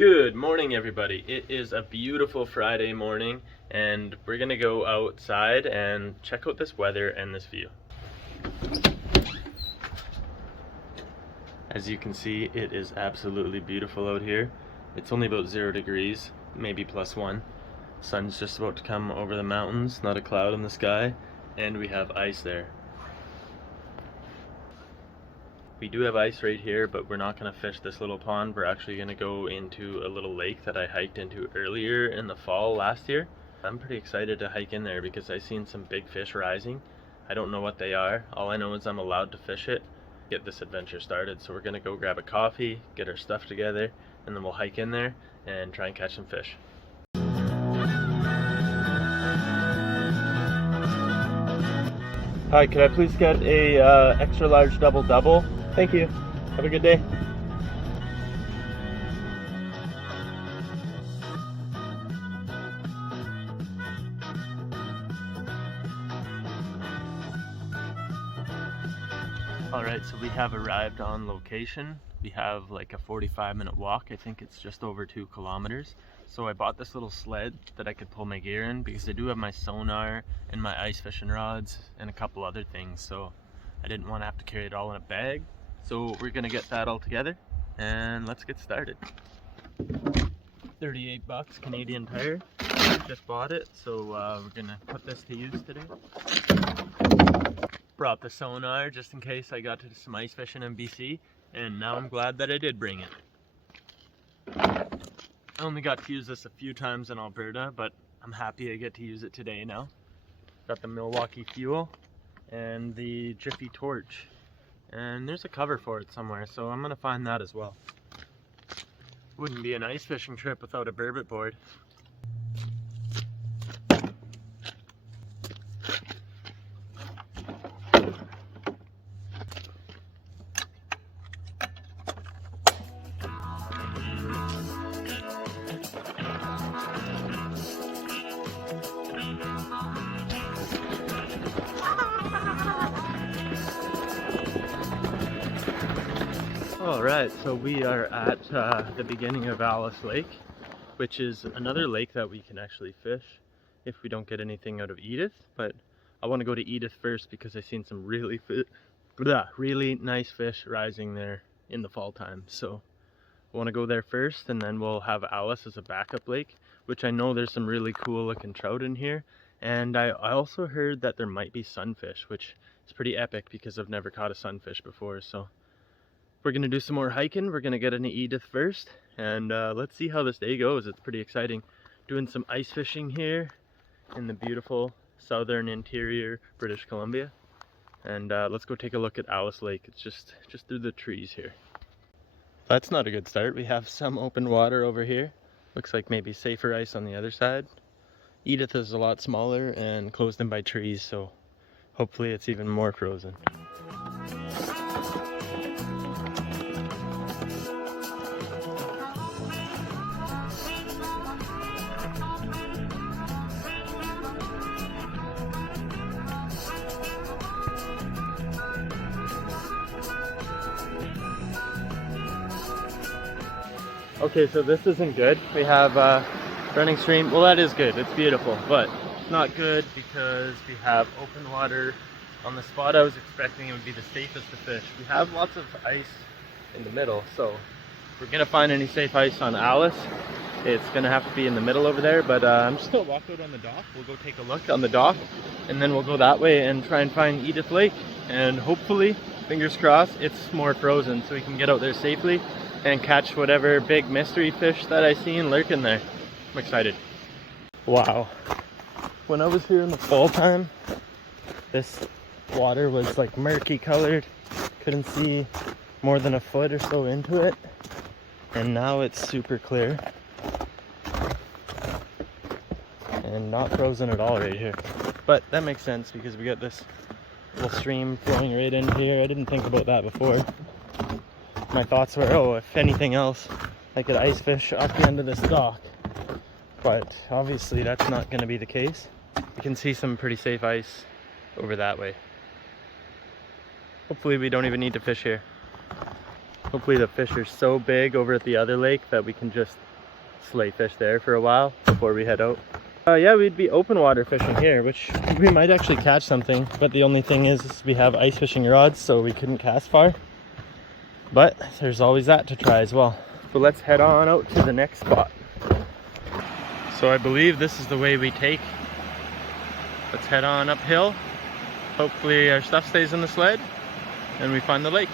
Good morning, everybody. It is a beautiful Friday morning, and we're gonna go outside and check out this weather and this view. As you can see, it is absolutely beautiful out here. It's only about 0 degrees, maybe +1. Sun's just about to come over the mountains, not a cloud in the sky, and we have ice there. We do have ice right here, but we're not going to fish this little pond. We're actually going to go into a little lake that I hiked into earlier in the fall last year. I'm pretty excited to hike in there because I've seen some big fish rising. I don't know what they are. All I know is I'm allowed to fish it, get this adventure started. So we're going to go grab a coffee, get our stuff together, and then we'll hike in there and try and catch some fish. Hi, could I please get a extra large double-double? Thank you. Have a good day. Alright, so we have arrived on location. We have like a 45-minute walk. I think it's just over 2 kilometers. So I bought this little sled that I could pull my gear in because I do have my sonar and my ice fishing rods and a couple other things. So I didn't want to have to carry it all in a bag. So we're gonna get that all together and let's get started. 38 bucks Canadian Tire. Just bought it, so we're gonna put this to use today. Brought the sonar just in case I got to do some ice fishing in BC, and now I'm glad that I did bring it. I only got to use this a few times in Alberta, but I'm happy I get to use it today now. Got the Milwaukee fuel and the Jiffy torch. And there's a cover for it somewhere, so I'm gonna find that as well. Wouldn't be an ice fishing trip without a burbot board. Alright, so we are at the beginning of Edith Lake, which is another lake that we can actually fish if we don't get anything out of Edith. But I want to go to Edith first because I've seen some really nice fish rising there in the fall time. So I want to go there first, and then we'll have Alice as a backup lake, which I know there's some really cool looking trout in here. And I also heard that there might be sunfish, which is pretty epic because I've never caught a sunfish before. So we're gonna do some more hiking. We're gonna get into Edith first, and let's see how this day goes. It's pretty exciting. Doing some ice fishing here in the beautiful southern interior British Columbia, and let's go take a look at Alice Lake. It's just through the trees here. That's not a good start. We have some open water over here. Looks like maybe safer ice on the other side. Edith is a lot smaller and closed in by trees, so hopefully it's even more frozen. Okay, so this isn't good. We have running stream. Well, that is good. It's beautiful, but not good because we have open water on the spot I was expecting it would be the safest to fish. We have lots of ice in the middle, so if we're gonna find any safe ice on Alice, it's gonna have to be in the middle over there. But I'm just gonna walk out on the dock. We'll go take a look on the dock, and then we'll go that way and try and find Edith Lake. And hopefully, fingers crossed, it's more frozen so we can get out there safely and catch whatever big mystery fish that I seen lurking there. I'm excited. Wow. When I was here in the fall time, this water was like murky colored. Couldn't see more than a foot or so into it. And now it's super clear. And not frozen at all right here. But that makes sense because we got this little stream flowing right in here. I didn't think about that before. My thoughts were, oh, if anything else, I could ice fish off the end of this dock. But obviously that's not going to be the case. You can see some pretty safe ice over that way. Hopefully we don't even need to fish here. Hopefully the fish are so big over at the other lake that we can just slay fish there for a while before we head out. Yeah, we'd be open water fishing here, which we might actually catch something, but the only thing is we have ice fishing rods, so we couldn't cast far. But there's always that to try as well. So let's head on out to the next spot. So I believe this is the way we take. Let's head on uphill. Hopefully our stuff stays in the sled and we find the lake.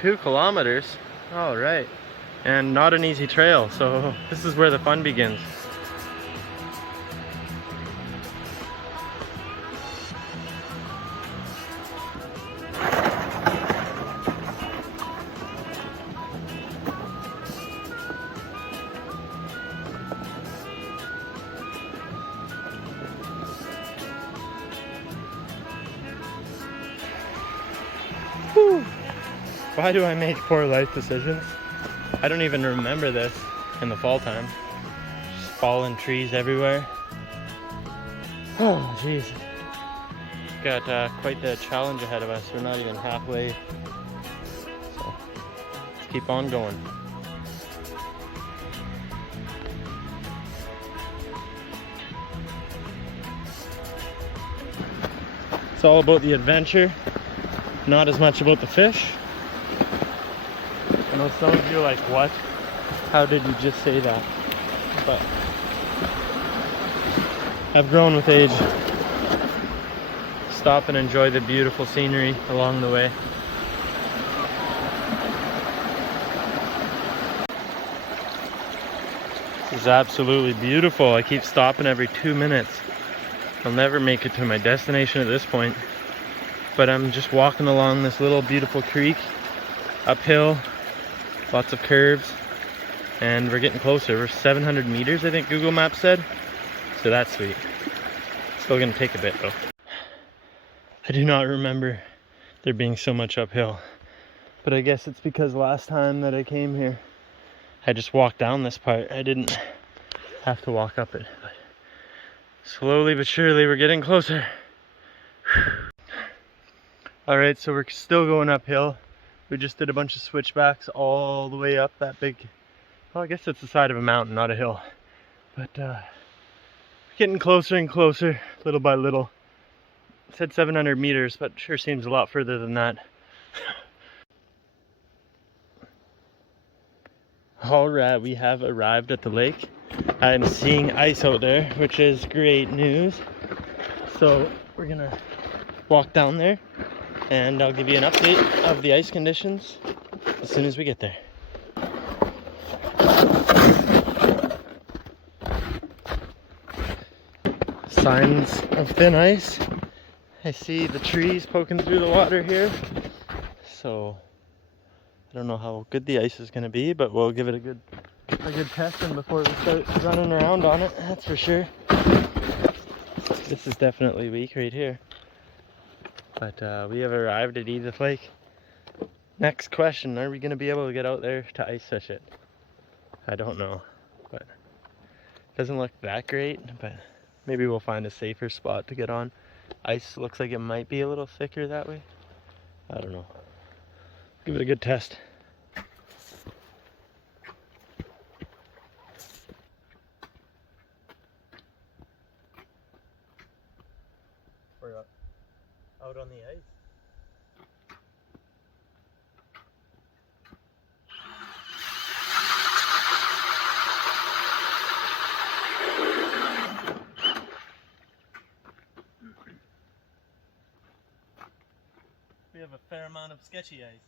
2 kilometers, all right. And not an easy trail, so this is where the fun begins. Whew. Why do I make poor life decisions? I don't even remember this in the fall time. Just fallen trees everywhere. Oh, jeez. Got quite the challenge ahead of us. We're not even halfway. So, let's keep on going. It's all about the adventure, not as much about the fish. I know some of you are like, what? How did you just say that? But I've grown with age. Stop and enjoy the beautiful scenery along the way. This is absolutely beautiful. I keep stopping every 2 minutes. I'll never make it to my destination at this point. But I'm just walking along this little beautiful creek, uphill. Lots of curves, and we're getting closer. We're 700 meters, I think Google Maps said. So that's sweet. Still gonna take a bit though. I do not remember there being so much uphill, but I guess it's because last time that I came here, I just walked down this part. I didn't have to walk up it. But slowly but surely, we're getting closer. All right, so we're still going uphill. We just did a bunch of switchbacks all the way up that big, well, I guess it's the side of a mountain, not a hill. But getting closer and closer, little by little. I said 700 meters, but sure seems a lot further than that. All right, we have arrived at the lake. I'm seeing ice out there, which is great news. So we're gonna walk down there, and I'll give you an update of the ice conditions as soon as we get there. Signs of thin ice. I see the trees poking through the water here. So I don't know how good the ice is going to be, but we'll give it a good testing before we start running around on it, that's for sure. This is definitely weak right here. But we have arrived at Edith Lake. Next question, are we going to be able to get out there to ice fish it? I don't know, but it doesn't look that great, but maybe we'll find a safer spot to get on. Ice looks like it might be a little thicker that way. I don't know. Give it a good test. We're out on the ice. We have a fair amount of sketchy ice.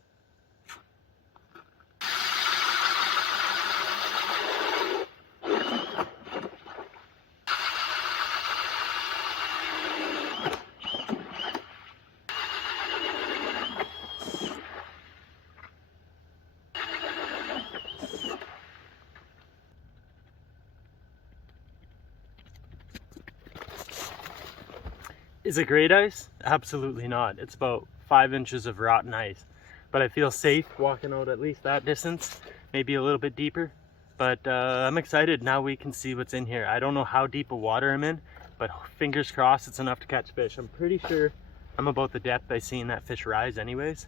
Is it great ice? Absolutely not. It's about 5 inches of rotten ice. But I feel safe walking out at least that distance, maybe a little bit deeper. But I'm excited. Now we can see what's in here. I don't know how deep of water I'm in, but fingers crossed it's enough to catch fish. I'm pretty sure I'm about the depth I seen that fish rise anyways.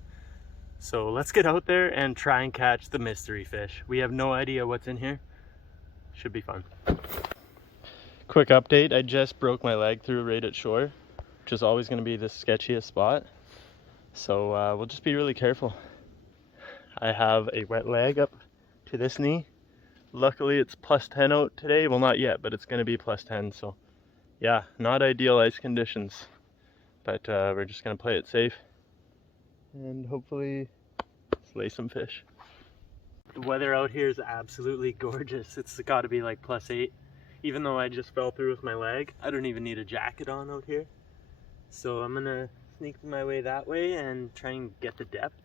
So let's get out there and try and catch the mystery fish. We have no idea what's in here. Should be fun. Quick update, I just broke my leg through right at shore, which is always going to be the sketchiest spot. So we'll just be really careful. I have a wet leg up to this knee. Luckily it's plus 10 out today. Well, not yet, but it's going to be plus 10. So yeah, not ideal ice conditions, but we're just going to play it safe and hopefully slay some fish. The weather out here is absolutely gorgeous. It's got to be like plus 8. Even though I just fell through with my leg, I don't even need a jacket on out here. So I'm gonna sneak my way that way and try and get the depth.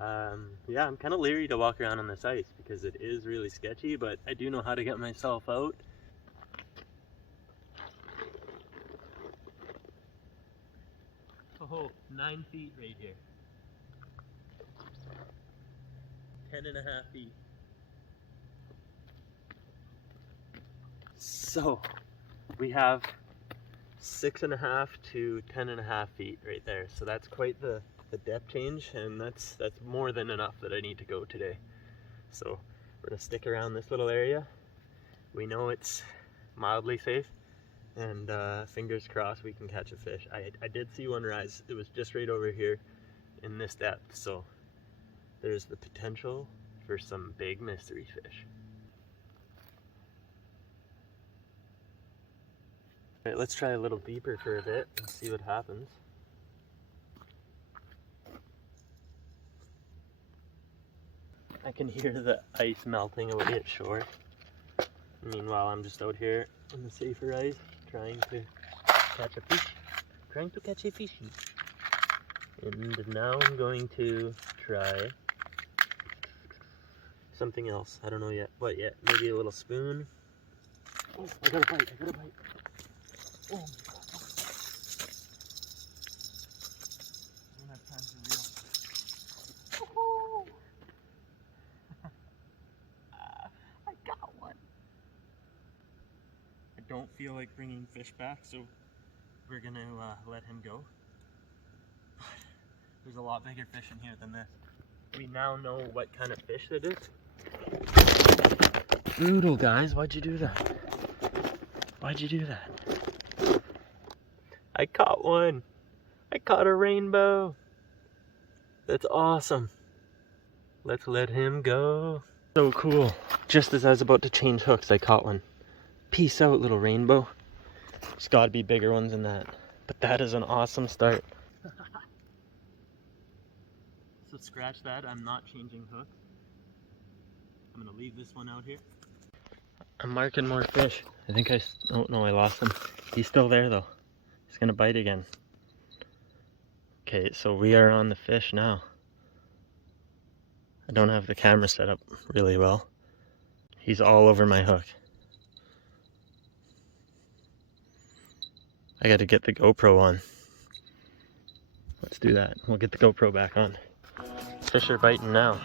Yeah, I'm kind of leery to walk around on this ice because it is really sketchy, but I do know how to get myself out. Oh, 9 feet right here. 10.5 feet. So we have 6.5 to 10.5 feet right there. So that's quite the depth change, and that's more than enough that I need to go today. So we're gonna stick around this little area. We know it's mildly safe, and fingers crossed we can catch a fish. I did see one rise. It was just right over here in this depth, so there's the potential for some big mystery fish. Alright, let's try a little deeper for a bit and see what happens. I can hear the ice melting away at shore. Meanwhile, I'm just out here on the safer ice trying to catch a fish. Trying to catch a fishy. And now I'm going to try something else. I don't know yet. What yet? Maybe a little spoon. Oh, I got a bite. I got a bite. Oh my god. I don't have time to reel. Oh. I got one. I don't feel like bringing fish back, so we're gonna let him go. But there's a lot bigger fish in here than this. We now know what kind of fish it is. Brutal, guys. Why'd you do that? Why'd you do that? I caught one. I caught a rainbow. That's awesome. Let's let him go. So cool. Just as I was about to change hooks, I caught one. Peace out, little rainbow. There's gotta be bigger ones than that. But that is an awesome start. So scratch that, I'm not changing hooks. I'm gonna leave this one out here. I'm marking more fish. I think oh no, I lost him. He's still there though. He's gonna bite again. Okay, so we are on the fish now. I don't have the camera set up really well. He's all over my hook. I gotta get the GoPro on. Let's do that. We'll get the GoPro back on. Fish are biting now.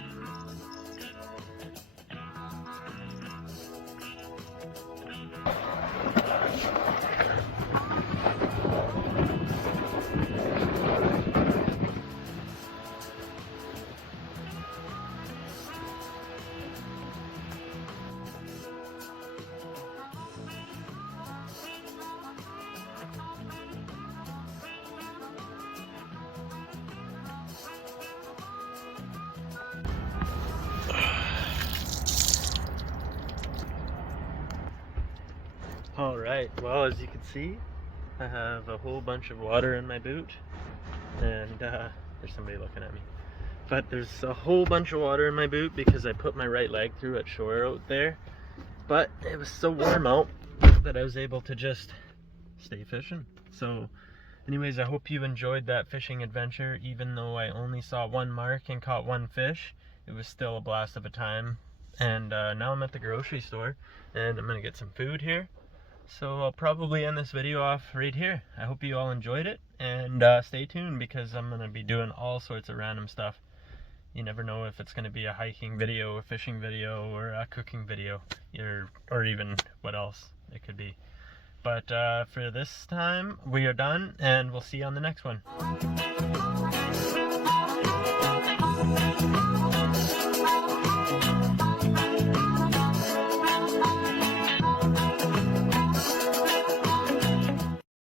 Alright, well, as you can see, I have a whole bunch of water in my boot, and there's somebody looking at me. But there's a whole bunch of water in my boot because I put my right leg through at shore out there. But it was so warm out that I was able to just stay fishing. So anyways, I hope you enjoyed that fishing adventure. Even though I only saw one mark and caught one fish, it was still a blast of a time. And now I'm at the grocery store and I'm gonna get some food here. So I'll probably end this video off right here. I hope you all enjoyed it, and stay tuned because I'm going to be doing all sorts of random stuff. You never know if it's going to be a hiking video, a fishing video, or a cooking video, or even what else it could be. But for this time, we are done, and we'll see you on the next one.